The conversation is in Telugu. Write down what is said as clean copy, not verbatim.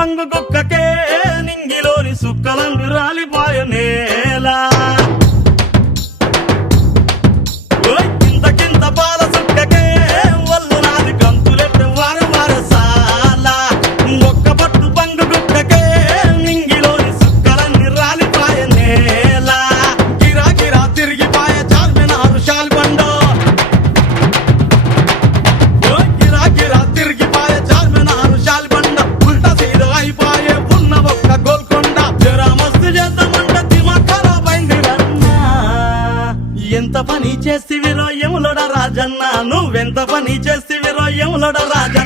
బంగు కుక్కకే నింగిలోని సుక్కలందు రాలిపాయనేలా కింద పాల సుక్కకే వల్లు నాది కంతులెట్ట వారసాల ఒక్క పట్టు బంగు కుక్కకే నింగిలోని సుక్కలన్నీ రాలిపాయనేలా గిరా గిరా తిరిగిపాయ చార్మినారు షాల్బండ గిరా గిరా తిరిగిపాయ చార్మినారు షాల్బండ ఉల్టా సీదా అయిపాయే ఉన్న ఒక్క గోల్కొండ జరా మస్తు చేద్దామంట దిమాగ్ ఖరాబ్ అయింది రన్నా ఎంత పని చేస్తివిరో యములోడ రాజన్న నువ్వెంత పని చేస్తివిరో యములోడ రాజన్న